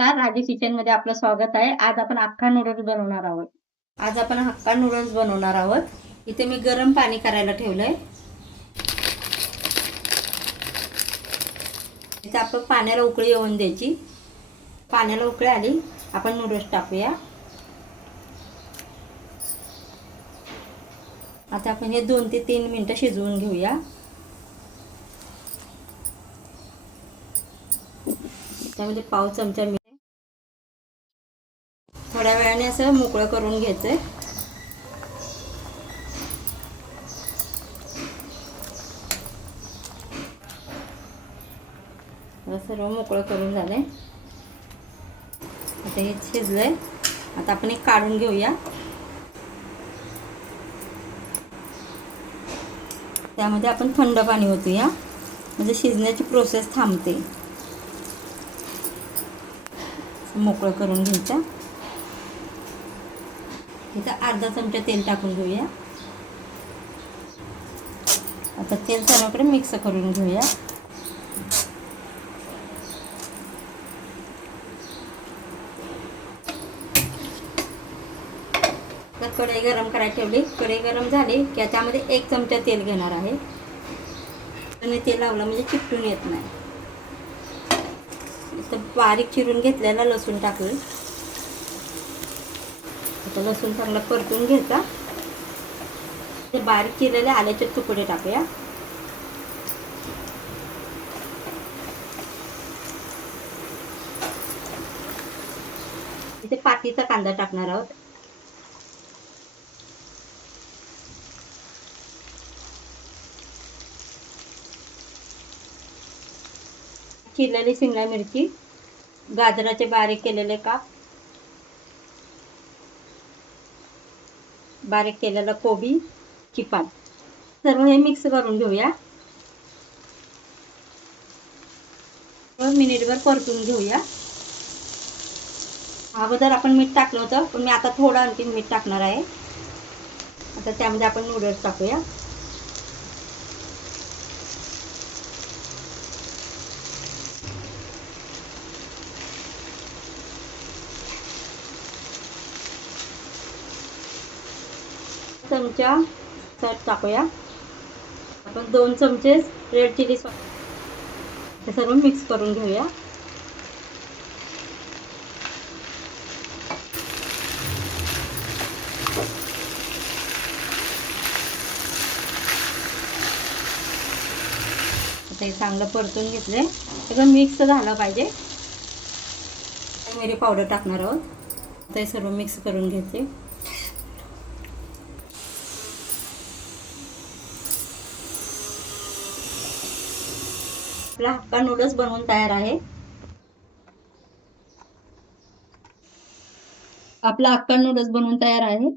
नमस्कार, राजे किचनमध्ये आपलं स्वागत आहे. आज आपण हक्का नूडल्स बनवणार आहोत. इथे मी गरम पाणी करायला ठेवलंय. इथे आपण पाण्याला उकळी येऊन द्यायची. पाण्याला उकळी आली, आपण नूडल्स टाकूया. आता आपण हे 2 ते 3 मिनिटं शिजवून घेऊया. त्यामध्ये पाव चमचा मीठ, थोड्या वेळाने असं मोकळं करून घ्यायचंय. सर्व मोकळं करून झालंय. आता हे शिजलंय. आता आपण एक काढून घेऊया. त्यामध्ये आपण थंड पाणी ओतूया, म्हणजे शिजण्याची प्रोसेस थांबते. मोकळं करून घ्यायचं. इथं अर्धा चमचा तेल टाकून घेऊया. आता तेल सर्वकडे मिक्स करून घेऊया. तर कढई गरम करायला ठेवली. कढई गरम झाली की त्यामध्ये 1 चमचा तेल घेणार आहे. आणि तेल लावलं म्हणजे चिपटून येत नाही. इथं बारीक चिरून घेतलेला लसूण टाकलं. आता लसूण चांगला परतून घ्यायचा. ते बारीक चिरलेले आल्याचे तुकडे टाकूया. इथे पातीचा कांदा टाकणार आहोत. चिरलेली शिमला मिरची, गाजराचे बारीक केलेले काप, बारीक केलेला कोबी ची पात, सर्व हे मिक्स करून घेऊया. मिनिटभर परतून घेऊया. अगोदर आपण मीठ टाकलं होतं, पण मी आता थोडं आणखी मीठ टाकणार आहे. आता त्यामध्ये आपण नूडल्स टाकूया. चमचा सॉस टाकूया. आपण 2 चमचे रेड चिली सॉस, हे सर्व मिक्स करून घेऊया. आता हे चांगलं परतून घेतलंय. सगळं मिक्स झालं पाहिजे. मिरी पावडर टाकणार आहोत. आता हे सर्व मिक्स करून घ्यायचे. आपला हक्का नूडल्स बनवून तयार आहे. आपला हक्का नूडल्स बनवून तयार आहे.